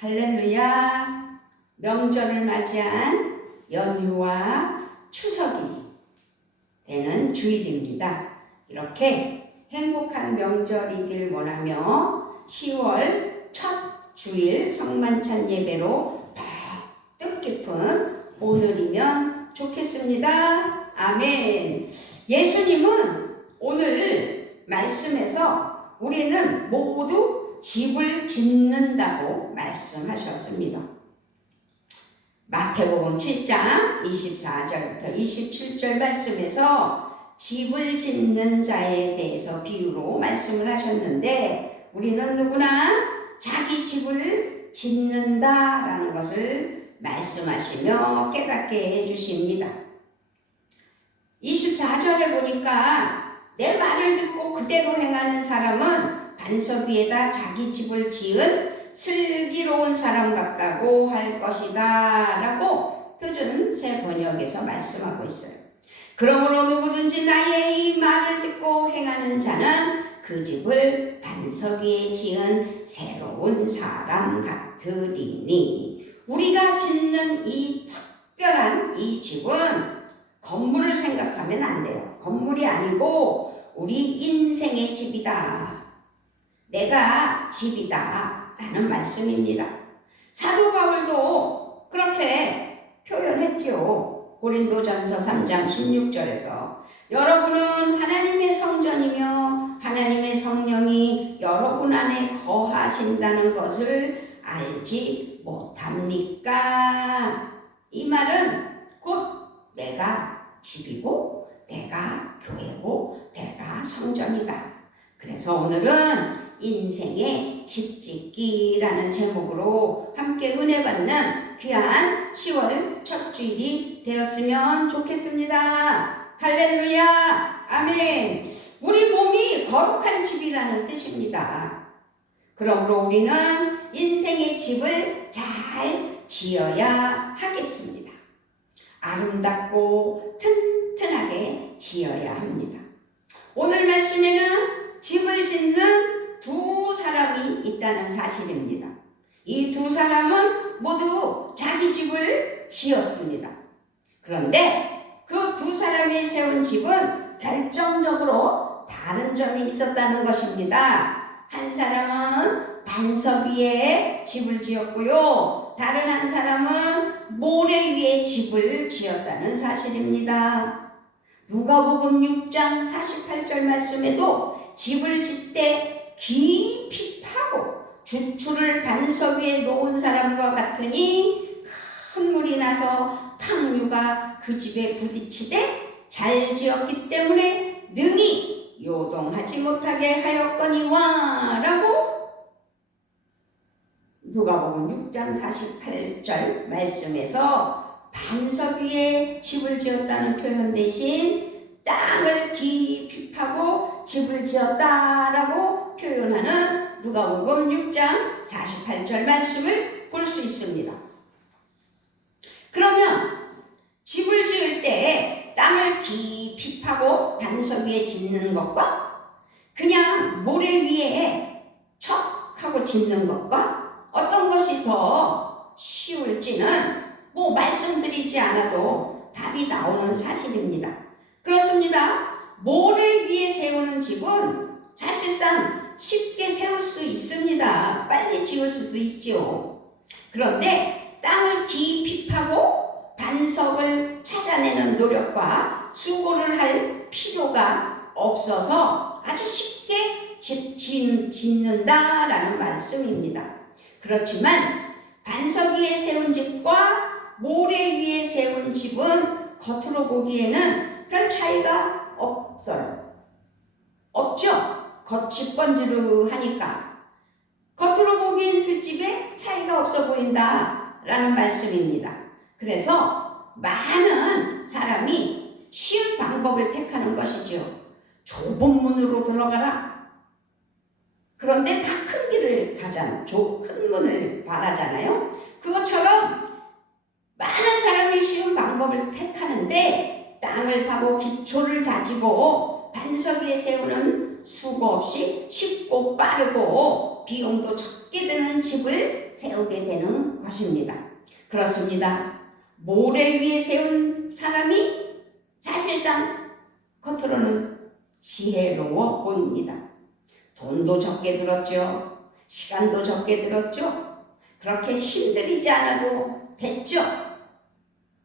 할렐루야. 명절을 맞이한 연휴와 추석이 되는 주일입니다. 이렇게 행복한 명절이길 원하며 10월 첫 주일 성만찬 예배로 더 뜻깊은 오늘이면 좋겠습니다. 아멘. 예수님은 오늘 말씀에서 우리는 모두 집을 짓는다고 말씀하셨습니다. 마태복음 7장 24절부터 27절 말씀에서 집을 짓는 자에 대해서 비유로 말씀을 하셨는데, 우리는 누구나 자기 집을 짓는다라는 것을 말씀하시며 깨닫게 해주십니다. 24절에 보니까 내 말을 듣고 그대로 행하는 사람은 반석 위에다 자기 집을 지은 슬기로운 사람 같다고 할 것이다 라고 표준 새 번역에서 말씀하고 있어요. 그러므로 누구든지 나의 이 말을 듣고 행하는 자는 그 집을 반석 위에 지은 새로운 사람 같으리니, 우리가 짓는 이 특별한 이 집은 건물을 생각하면 안 돼요. 건물이 아니고 우리 인생의 집이다. 내가 집이다 라는 말씀입니다. 사도 바울도 그렇게 표현했지요. 고린도전서 3장 16절에서 여러분은 하나님의 성전이며 하나님의 성령이 여러분 안에 거하신다는 것을 알지 못합니까? 이 말은 곧 내가 집이고 내가 교회고 내가 성전이다. 그래서 오늘은 인생의 집짓기라는 제목으로 함께 은혜 받는 귀한 10월 첫 주일이 되었으면 좋겠습니다. 할렐루야. 아멘. 우리 몸이 거룩한 집이라는 뜻입니다. 그러므로 우리는 인생의 집을 잘 지어야 하겠습니다. 아름답고 튼튼하게 지어야 합니다. 오늘 말씀에는 집을 짓는 두 사람이 있다는 사실입니다. 이 두 사람은 모두 자기 집을 지었습니다. 그런데 그 두 사람이 세운 집은 결정적으로 다른 점이 있었다는 것입니다. 한 사람은 반석 위에 집을 지었고요. 다른 한 사람은 모래 위에 집을 지었다는 사실입니다. 누가복음 6장 48절 말씀에도 집을 짓되 깊이 파고 주추를 반석 위에 놓은 사람과 같으니 큰 물이 나서 탕류가 그 집에 부딪히되 잘 지었기 때문에 능히 요동하지 못하게 하였거니와 라고 누가복음 6장 48절 말씀에서 반석 위에 집을 지었다는 표현 대신 땅을 깊이 파고 집을 지었다라고 표현하는 누가복음 6장 48절 말씀을 볼 수 있습니다. 그러면 집을 지을 때 땅을 깊이 파고 반석 위에 짓는 것과 그냥 모래 위에 척 하고 짓는 것과 어떤 것이 더 쉬울지는 말씀드리지 않아도 답이 나오는 사실입니다. 그렇습니다. 모래 위에 세우는 집은 사실상 쉽게 세울 수 있습니다. 빨리 지을 수도 있죠. 그런데 땅을 깊이 파고 반석을 찾아내는 노력과 수고를 할 필요가 없어서 아주 쉽게 짓는다라는 말씀입니다. 그렇지만 반석 위에 세운 집과 모래 위에 세운 집은 겉으로 보기에는 별 차이가 없어요. 없죠? 겉이 번지르하니까 겉으로 보기엔 두 집에 차이가 없어 보인다 라는 말씀입니다. 그래서 많은 사람이 쉬운 방법을 택하는 것이죠. 좁은 문으로 들어가라. 그런데 다 큰 길을 가잖아요. 큰 문을 바라잖아요. 그것처럼 많은 사람이 쉬운 방법을 택하는데 땅을 파고 기초를 다지고 반석 위에 세우는 수고 없이 쉽고 빠르고 크고 비용도 적게 드는 집을 세우게 되는 것입니다. 그렇습니다. 모래 위에 세운 사람이 사실상 겉으로는 지혜로워 보입니다. 돈도 적게 들었죠. 시간도 적게 들었죠. 그렇게 힘들이지 않아도 됐죠.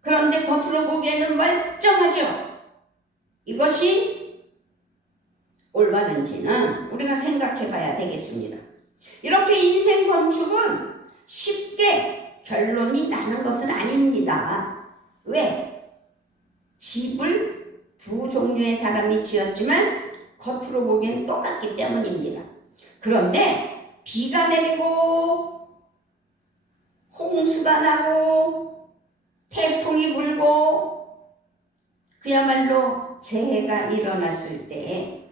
그런데 겉으로 보기에는 멀쩡하죠. 이것이 올바른지는 우리가 생각해 봐야 되겠습니다. 이렇게 인생 건축은 쉽게 결론이 나는 것은 아닙니다. 왜? 집을 두 종류의 사람이 지었지만 겉으로 보기엔 똑같기 때문입니다. 그런데 비가 내리고 홍수가 나고 태풍이 불고 그야말로 재해가 일어났을 때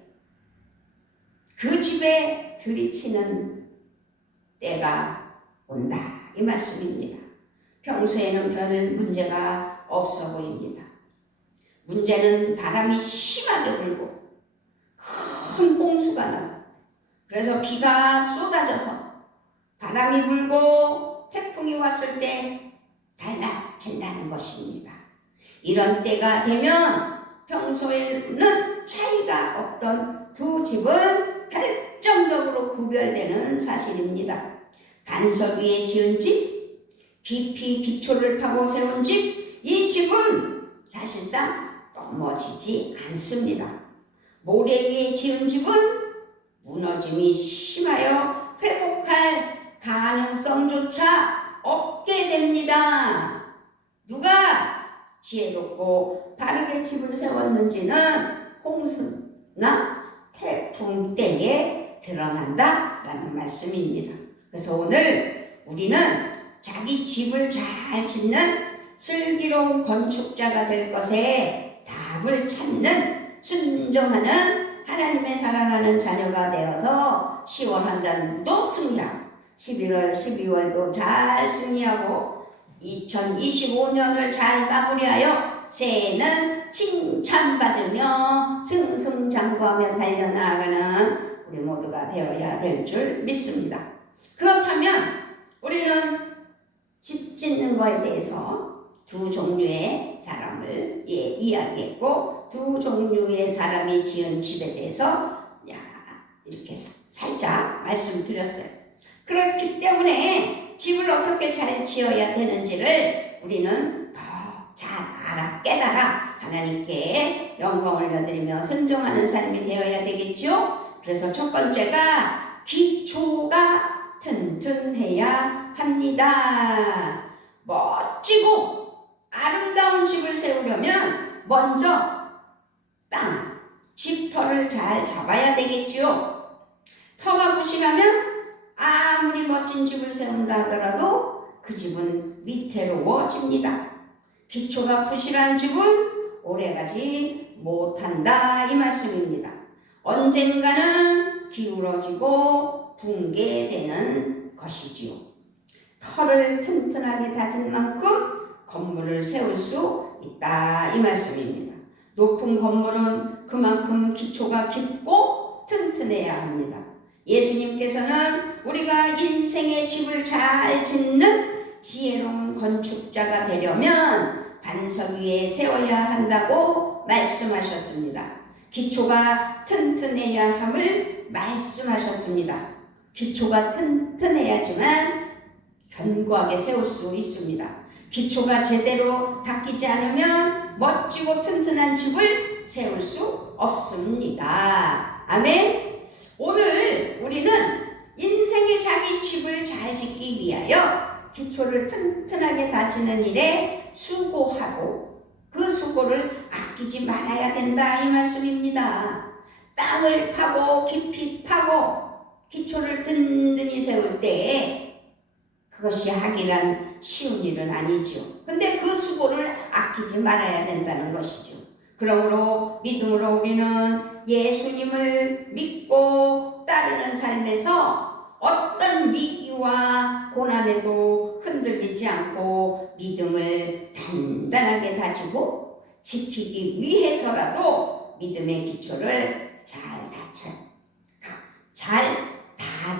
그 집에 들이치는 때가 온다 이 말씀입니다. 평소에는 별 문제가 없어 보입니다. 문제는 바람이 심하게 불고 큰 홍수가 나고 그래서 비가 쏟아져서 바람이 불고 태풍이 왔을 때 달라진다는 것입니다. 이런 때가 되면 평소에는 차이가 없던 두 집은 결정적으로 구별되는 사실입니다. 반석 위에 지은 집, 깊이 기초를 파고 세운 집, 이 집은 사실상 넘어지지 않습니다. 모래 위에 지은 집은 무너짐이 심하여 회복할 가능성조차 없게 됩니다. 누가 지혜롭고 바르게 집을 세웠는지는 홍수나 태풍 때에 드러난다라는 말씀입니다. 그래서 오늘 우리는 자기 집을 잘 짓는 슬기로운 건축자가 될 것에 답을 찾는 순종하는 하나님의 사랑하는 자녀가 되어서 10월 한 달도 승리하고 11월, 12월도 잘 승리하고 2025년을 잘 마무리하여 새해는 칭찬받으며 승승장구하며 달려나가는 우리 모두가 되어야 될 줄 믿습니다. 그렇다면 우리는 집 짓는 것에 대해서 두 종류의 사람을 이야기했고 두 종류의 사람이 지은 집에 대해서 이렇게 살짝 말씀드렸어요. 그렇기 때문에 집을 어떻게 잘 지어야 되는지를 우리는 더 잘 알아 깨달아 하나님께 영광을 올려드리며 순종하는 삶이 되어야 되겠죠. 그래서 첫 번째가 기초가 튼튼해야 합니다. 멋지고 아름다운 집을 세우려면 먼저 땅, 집터를 잘 잡아야 되겠지요. 터가 부실하면 아무리 멋진 집을 세운다 하더라도 그 집은 위태로워집니다. 기초가 부실한 집은 오래가지 못한다 이 말씀입니다. 언젠가는 기울어지고 붕괴되는 것이지요. 터를 튼튼하게 다진 만큼 건물을 세울 수 있다 이 말씀입니다. 높은 건물은 그만큼 기초가 깊고 튼튼해야 합니다. 예수님께서는 우리가 인생의 집을 잘 짓는 지혜로운 건축자가 되려면 반석 위에 세워야 한다고 말씀하셨습니다. 기초가 튼튼해야 함을 말씀하셨습니다. 기초가 튼튼해야지만 견고하게 세울 수 있습니다. 기초가 제대로 닦이지 않으면 멋지고 튼튼한 집을 세울 수 없습니다. 아멘. 오늘 우리는 인생의 자기 집을 잘 짓기 위하여 기초를 튼튼하게 다지는 일에 수고하고 그 수고를 아끼지 말아야 된다 이 말씀입니다. 땅을 파고 깊이 파고 기초를 든든히 세울 때 그것이 하기란 쉬운 일은 아니죠. 근데 그 수고를 아끼지 말아야 된다는 것이죠. 그러므로 믿음으로 우리는 예수님을 믿고 따르는 삶에서 어떤 위기와 고난에도 흔들리지 않고 믿음을 단단하게 다지고 지키기 위해서라도 믿음의 기초를 잘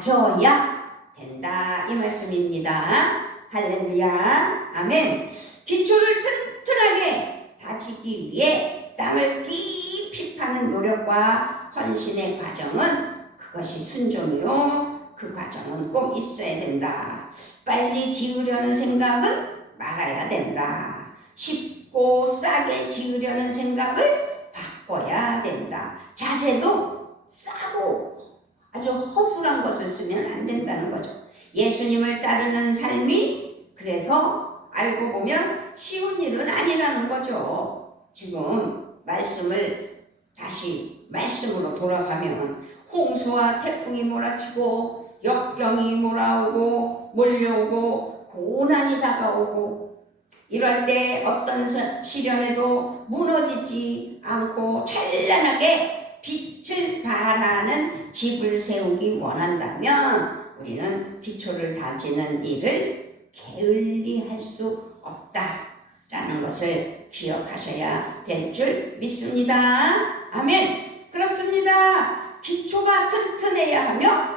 다져야 된다 이 말씀입니다. 할렐루야. 아멘. 기초를 튼튼하게 다지기 위해 땀을 깊이 파는 노력과 헌신의 과정은 그것이 순종이요. 그 과정은 꼭 있어야 된다. 빨리 지으려는 생각은 말아야 된다. 쉽고 싸게 지으려는 생각을 바꿔야 된다. 자재도 싸고 아주 허술한 것을 쓰면 안 된다는 거죠. 예수님을 따르는 삶이 그래서 알고 보면 쉬운 일은 아니라는 거죠. 지금 말씀을 다시 말씀으로 돌아가면 홍수와 태풍이 몰아치고 역경이 몰아오고 몰려오고 고난이 다가오고 이럴 때 어떤 시련에도 무너지지 않고 찬란하게 빛을 발하는 집을 세우기 원한다면 우리는 기초를 다지는 일을 게을리 할 수 없다라는 것을 기억하셔야 될 줄 믿습니다. 아멘. 그렇습니다. 기초가 튼튼해야 하며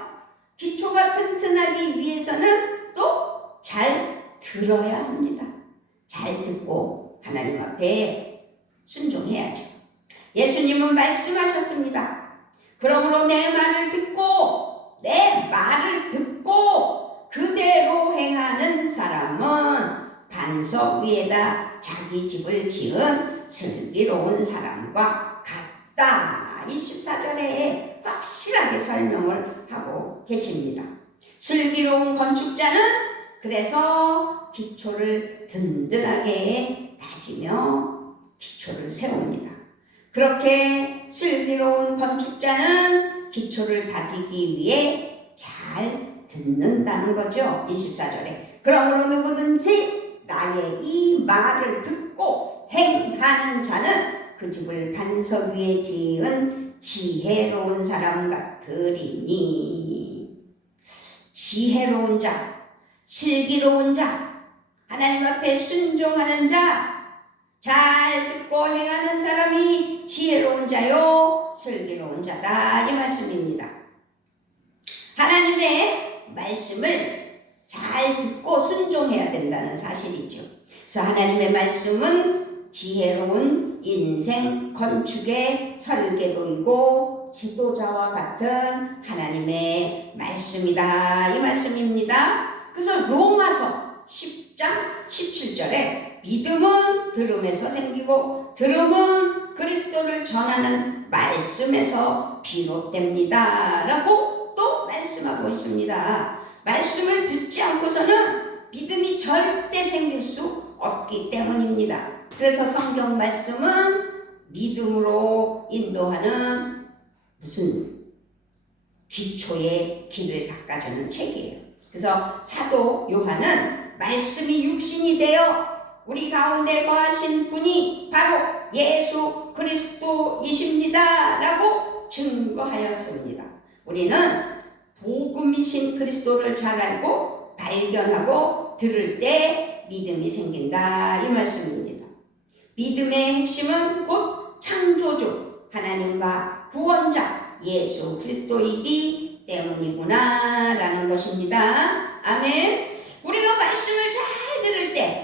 기초가 튼튼하기 위해서는 또 잘 들어야 합니다. 잘 듣고 하나님 앞에 순종해야죠. 예수님은 말씀하셨습니다. 그러므로 내 말을 듣고 그대로 행하는 사람은 반석 위에다 자기 집을 지은 슬기로운 사람과 같다. 24절에 확실하게 설명을 하고 계십니다. 슬기로운 건축자는 그래서 기초를 든든하게 다지며 기초를 세웁니다. 그렇게 슬기로운 건축자는 기초를 다지기 위해 잘 듣는다는 거죠. 24절에 그러므로 누구든지 나의 이 말을 듣고 행하는 자는 그 집을 반석 위에 지은 지혜로운 사람 같으리니. 지혜로운 자, 슬기로운 자, 하나님 앞에 순종하는 자, 잘 듣고 행하는 사람이 지혜로운 자요 슬기로운 자다 이 말씀입니다. 하나님의 말씀을 잘 듣고 순종해야 된다는 사실이죠. 그래서 하나님의 말씀은 지혜로운 인생 건축의 설계도이고 지도자와 같은 하나님의 말씀이다 이 말씀입니다. 그래서 로마서 10장 17절에 믿음은 들음에서 생기고 들음은 그리스도를 전하는 말씀에서 비롯됩니다 라고 또 말씀하고 있습니다. 말씀을 듣지 않고서는 믿음이 절대 생길 수 없기 때문입니다. 그래서 성경 말씀은 믿음으로 인도하는 무슨 기초의 길을 닦아주는 책이에요. 그래서 사도 요한은 말씀이 육신이 되어 우리 가운데 거하신 분이 바로 예수 그리스도이십니다 라고 증거하였습니다. 우리는 복음이신 그리스도를 잘 알고 발견하고 들을 때 믿음이 생긴다 이 말씀입니다. 믿음의 핵심은 곧 창조주 하나님과 구원자 예수 그리스도이기 때문이구나 라는 것입니다. 아멘. 우리가 말씀을 잘 들을 때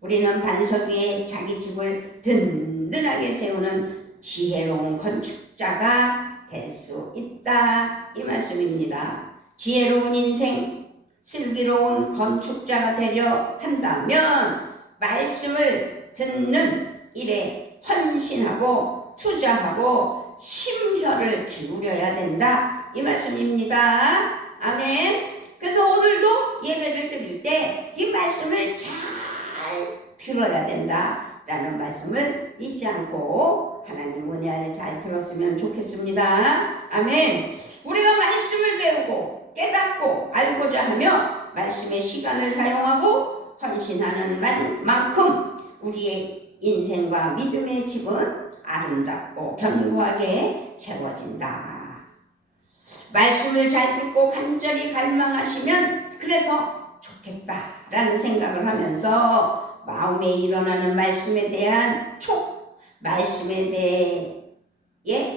우리는 반석 위에 자기 집을 든든하게 세우는 지혜로운 건축자가 될 수 있다 이 말씀입니다. 지혜로운 인생, 슬기로운 건축자가 되려 한다면 말씀을 듣는 일에 헌신하고 투자하고 심혈을 기울여야 된다 이 말씀입니다. 아멘. 그래서 오늘도 예배를 드릴 때 이 말씀을 잘 들어야 된다 라는 말씀을 잊지 않고 하나님 은혜 안에 잘 들었으면 좋겠습니다. 아멘. 우리가 말씀을 배우고 깨닫고 알고자 하며 말씀의 시간을 사용하고 헌신하는 만큼 우리의 인생과 믿음의 집은 아름답고 견고하게 세워진다. 말씀을 잘 듣고 간절히 갈망하시면 그래서 좋겠다라는 생각을 하면서 마음에 일어나는 말씀에 대한 말씀에 대해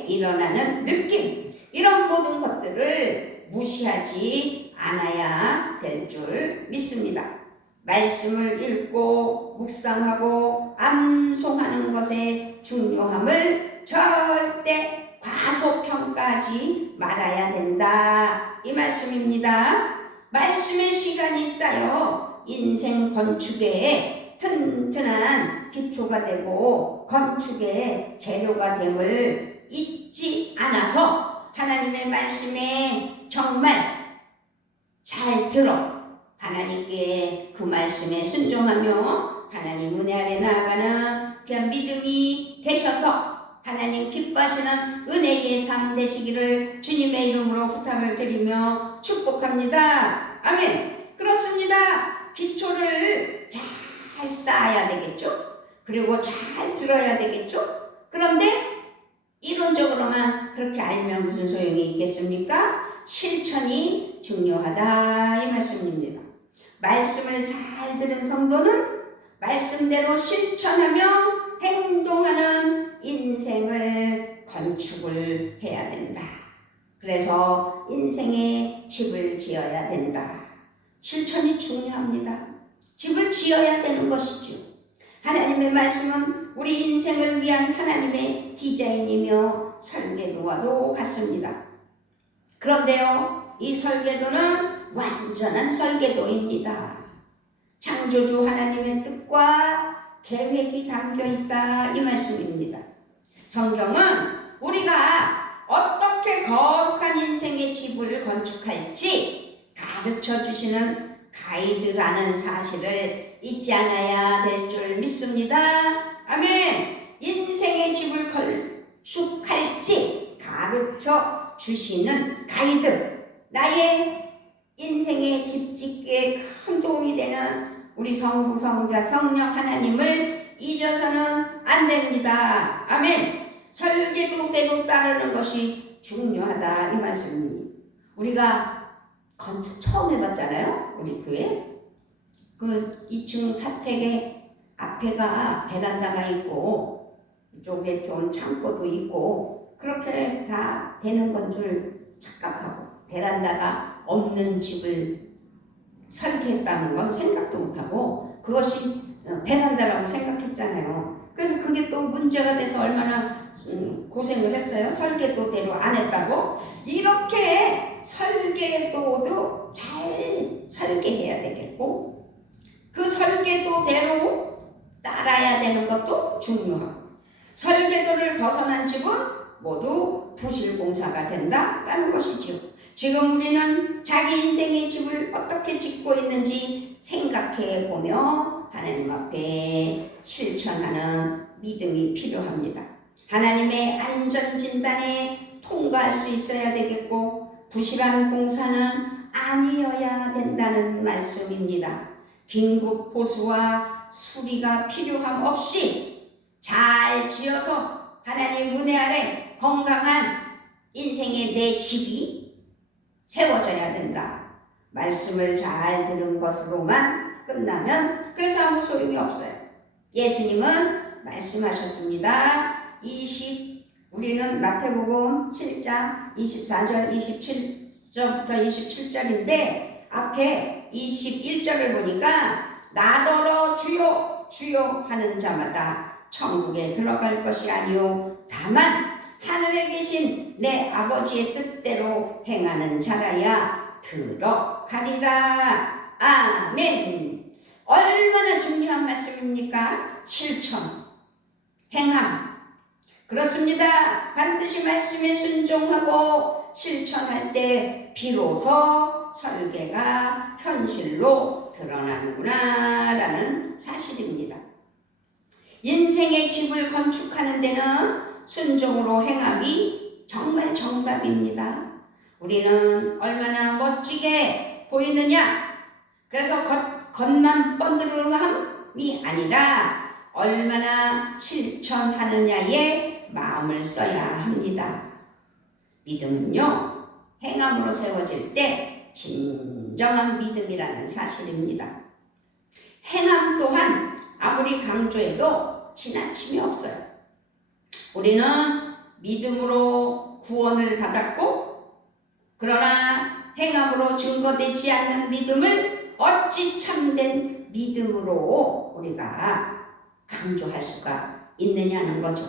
일어나는 느낌 이런 모든 것들을 무시하지 않아야 될 줄 믿습니다. 말씀을 읽고 묵상하고 암송하는 것의 중요함을 절대 과소평가하지 말아야 된다. 이 말씀입니다. 말씀의 시간이 쌓여 인생 건축에 튼튼한 기초가 되고 건축의 재료가 됨을 잊지 않아서 하나님의 말씀에 정말 잘 들어 하나님께 그 말씀에 순종하며 하나님 은혜 아래 나아가는 그냥 믿음이 되셔서 하나님 기뻐하시는 은혜의 삶 되시기를 주님의 이름으로 부탁을 드리며 축복합니다. 아멘. 그렇습니다. 기초를 잘 쌓아야 되겠죠. 그리고 잘 들어야 되겠죠. 그런데 이론적으로만 그렇게 알면 무슨 소용이 있겠습니까? 실천이 중요하다 이 말씀입니다. 말씀을 잘 들은 성도는 말씀대로 실천하며 행동하는 인생을 건축을 해야 된다. 그래서 인생의 집을 지어야 된다. 실천이 중요합니다. 집을 지어야 되는 것이죠. 하나님의 말씀은 우리 인생을 위한 하나님의 디자인이며 설계도와도 같습니다. 그런데요, 이 설계도는 완전한 설계도입니다. 창조주 하나님의 뜻과 계획이 담겨있다 이 말씀입니다. 성경은 우리가 어떻게 거룩한 인생의 집을 건축할지 가르쳐주시는 가이드라는 사실을 잊지 않아야 될 줄 믿습니다. 아멘. 인생의 집을 건축할지 가르쳐 주시는 가이드, 나의 인생의 집 짓기에 큰 도움이 되는 우리 성부, 성자, 성령 하나님을 잊어서는 안 됩니다. 아멘. 설계도대로 따르는 것이 중요하다 이 말씀입니다. 우리가 건축 처음 해봤잖아요. 우리 교회 그 2층 사택에 앞에가 베란다가 있고 이쪽에 좀 창고도 있고 그렇게 다 되는 건 줄 착각하고 베란다가 없는 집을 설계했다는 건 생각도 못하고 그것이 베란다라고 생각했잖아요. 그래서 그게 또 문제가 돼서 얼마나 고생을 했어요. 설계도대로 안 했다고. 이렇게 설계도도 잘 설계해야 되겠고 그 설계도대로 따라야 되는 것도 중요하고 설계도를 벗어난 집은 모두 부실공사가 된다라는 것이죠. 지금 우리는 자기 인생의 집을 어떻게 짓고 있는지 생각해 보며 하나님 앞에 실천하는 믿음이 필요합니다. 하나님의 안전진단에 통과할 수 있어야 되겠고 부실한 공사는 아니어야 된다는 말씀입니다. 긴급 보수와 수리가 필요함 없이 잘 지어서 하나님 은혜 아래 건강한 인생의 내 집이 세워져야 된다. 말씀을 잘 들은 것으로만 끝나면 그래서 아무 소용이 없어요. 예수님은 말씀하셨습니다. 우리는 마태복음 7장 24절 27절부터 27절인데 앞에 21절을 보니까 나더러 주여 주여 하는 자마다 천국에 들어갈 것이 아니요 다만 하늘에 계신 내 아버지의 뜻대로 행하는 자라야 들어가리라. 아멘. 얼마나 중요한 말씀입니까? 실천, 행함. 그렇습니다. 반드시 말씀에 순종하고 실천할 때 비로소 설계가 현실로 드러나는구나 라는 사실입니다. 인생의 집을 건축하는 데는 순종으로 행함이 정말 정답입니다. 우리는 얼마나 멋지게 보이느냐? 그래서 겉만 번드르함이 아니라 얼마나 실천하느냐에 마음을 써야 합니다. 믿음은요, 행함으로 세워질 때 진정한 믿음이라는 사실입니다. 행함 또한 아무리 강조해도 지나침이 없어요. 우리는 믿음으로 구원을 받았고 그러나 행함으로 증거되지 않는 믿음을 어찌 참된 믿음으로 우리가 강조할 수가 있느냐는 거죠.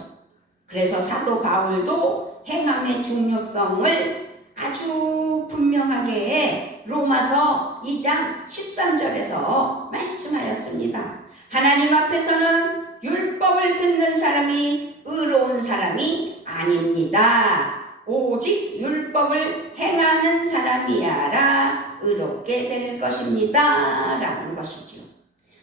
그래서 사도 바울도 행함의 중요성을 아주 분명하게 로마서 2장 13절에서 말씀하였습니다. 하나님 앞에서는 율법을 듣는 사람이 의로운 사람이 아닙니다. 오직 율법을 행하는 사람이야라 의롭게 될 것입니다. 라는 것이죠.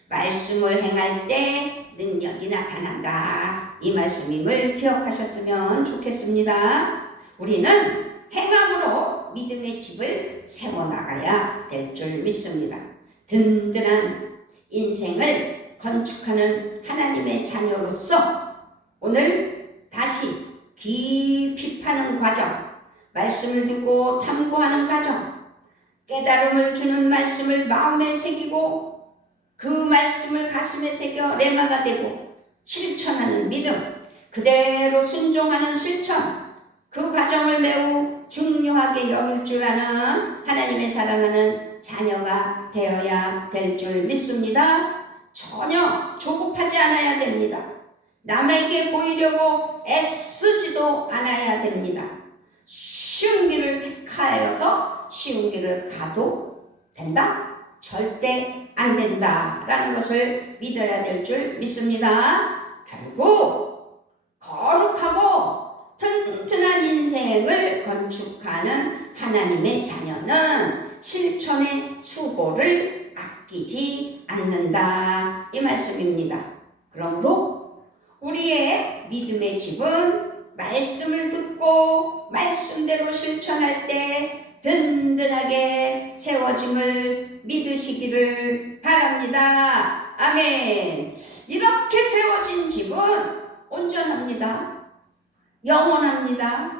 말씀을 행할 때 능력이 나타난다. 이 말씀임을 기억하셨으면 좋겠습니다. 우리는 행함으로 믿음의 집을 세워나가야 될 줄 믿습니다. 든든한 인생을 건축하는 하나님의 자녀로서 오늘 다시 깊이 파는 과정, 말씀을 듣고 탐구하는 과정, 깨달음을 주는 말씀을 마음에 새기고 그 말씀을 가슴에 새겨 레마가 되고 실천하는 믿음, 그대로 순종하는 실천, 그 과정을 매우 중요하게 여길 줄 아는 하나님의 사랑하는 자녀가 되어야 될 줄 믿습니다. 전혀 조급하지 않아야 됩니다. 남에게 보이려고 애쓰지도 않아야 됩니다. 쉬운 길을 택하여서 쉬운 길을 가도 된다? 절대 안 된다라는 것을 믿어야 될 줄 믿습니다. 결국 거룩하고 튼튼한 인생을 건축하는 하나님의 자녀는 실천의 수고를 아끼지 않는다. 이 말씀입니다. 그러므로 우리의 믿음의 집은 말씀을 듣고 말씀대로 실천할 때 든든하게 세워짐을 믿으시기를 바랍니다. 아멘. 이렇게 세워진 집은 온전합니다. 영원합니다.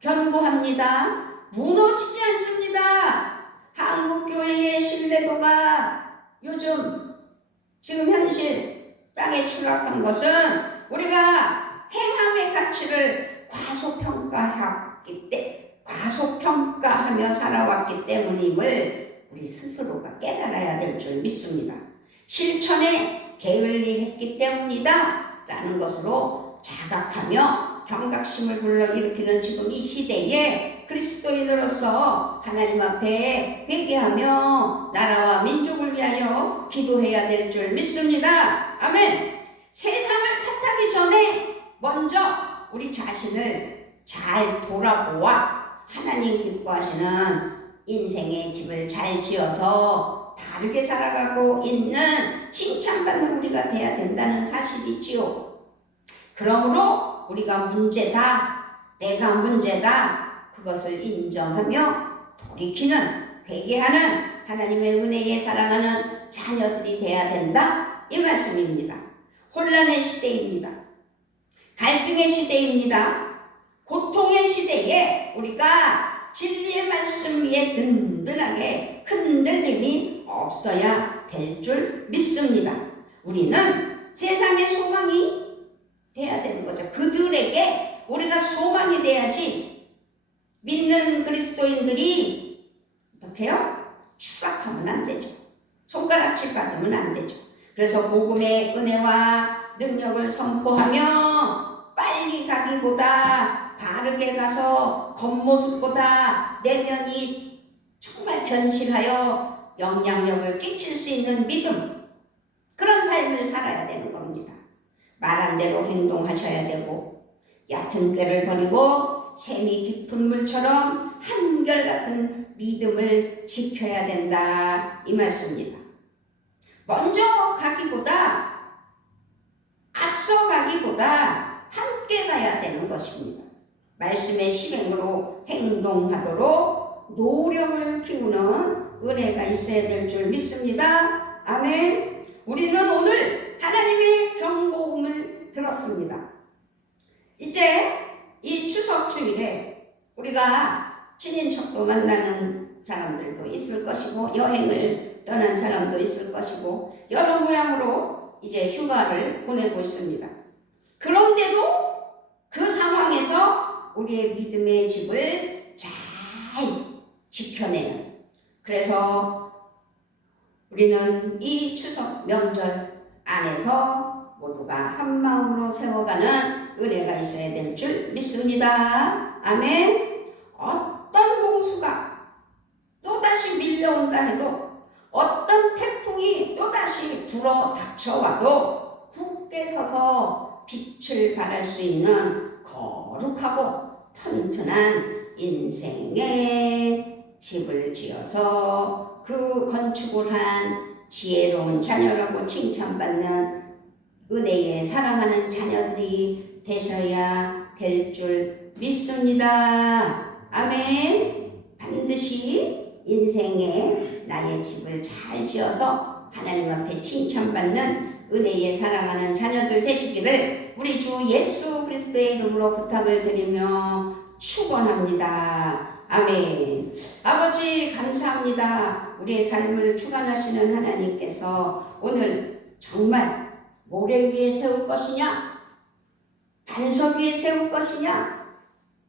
견고합니다. 무너지지 않습니다. 한국교회의 신뢰도가 요즘 지금 현실 땅에 추락한 것은 우리가 행함의 가치를 과소평가하며 살아왔기 때문임을 우리 스스로가 깨달아야 될 줄 믿습니다. 실천에 게을리했기 때문이다 라는 것으로 자각하며 경각심을 불러일으키는 지금 이 시대에 그리스도인으로서 하나님 앞에 회개하며 나라와 민족을 위하여 기도해야 될 줄 믿습니다. 아멘. 세상을 탓하기 전에 먼저 우리 자신을 잘 돌아보아 하나님 기뻐하시는 인생의 집을 잘 지어서 바르게 살아가고 있는 칭찬받는 우리가 돼야 된다는 사실이지요. 그러므로 우리가 문제다, 내가 문제다, 그것을 인정하며 돌이키는, 회개하는 하나님의 은혜에 사랑하는 자녀들이 돼야 된다. 이 말씀입니다. 혼란의 시대입니다. 갈등의 시대입니다. 고통의 시대에 우리가 진리의 말씀 위에 든든하게 흔들림이 없어야 될 줄 믿습니다. 우리는 세상의 소망이 돼야 되는 거죠. 그들에게 우리가 소망이 돼야지 믿는 그리스도인들이 어떻게요? 추락하면 안 되죠. 손가락질 받으면 안 되죠. 그래서 복음의 은혜와 능력을 선포하며 빨리 가기보다 바르게 가서 겉모습보다 내면이 정말 견실하여 영향력을 끼칠 수 있는 믿음, 그런 삶을 살아야 되는 겁니다. 말한 대로 행동하셔야 되고 얕은 꾀를 버리고 샘이 깊은 물처럼 한결같은 믿음을 지켜야 된다. 이 말씀입니다. 먼저 가기보다 앞서 가기보다 함께 가야 되는 것입니다. 말씀의 실행으로 행동하도록 노력을 키우는 은혜가 있어야 될 줄 믿습니다. 아멘. 우리는 오늘 하나님의 경고음을 들었습니다. 이제 이 추석 주일에 우리가 친인척도 만나는 사람들도 있을 것이고 여행을 떠난 사람도 있을 것이고 여러 모양으로 이제 휴가를 보내고 있습니다. 그런데도 그 상황에서 우리의 믿음의 집을 잘 지켜내는 그래서 우리는 이 추석 명절 안에서 모두가 한 마음으로 세워가는 은혜가 있어야 될 줄 믿습니다. 아멘. 어떤 홍수가 또다시 밀려온다 해도, 어떤 태풍이 또다시 불어 닥쳐와도 굳게 서서 빛을 발할 수 있는 거룩하고 튼튼한 인생의 집을 지어서 그 건축을 한 지혜로운 자녀라고 칭찬받는 은혜에 사랑하는 자녀들이 되셔야 될 줄 믿습니다. 아멘. 반드시 인생에 나의 집을 잘 지어서 하나님 앞에 칭찬받는 은혜에 사랑하는 자녀들 되시기를 우리 주 예수 그리스도의 이름으로 부탁을 드리며 축원합니다. 아멘. 아버지 감사합니다. 우리의 삶을 주관하시는 하나님께서 오늘 정말 모래 위에 세울 것이냐 반석 위에 세울 것이냐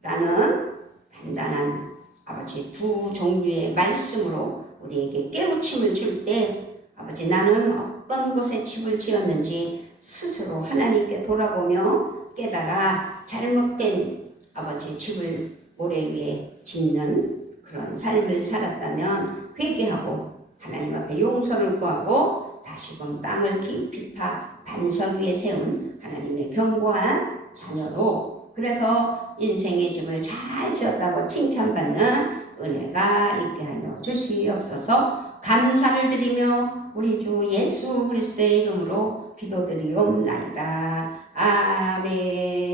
라는 단단한 아버지 두 종류의 말씀으로 우리에게 깨우침을 줄 때 아버지 나는 어떤 곳에 집을 지었는지 스스로 하나님께 돌아보며 깨달아 잘못된 아버지 집을 모래 위에 짓는 그런 삶을 살았다면 회개하고 하나님 앞에 용서를 구하고 다시금 땅을 깊이 파 반석 위에 세운 하나님의 견고한 자녀로 그래서 인생의 집을 잘 지었다고 칭찬받는 은혜가 있게 하여 주시옵소서. 감사를 드리며 우리 주 예수 그리스도의 이름으로 기도드리옵나이다. 아멘.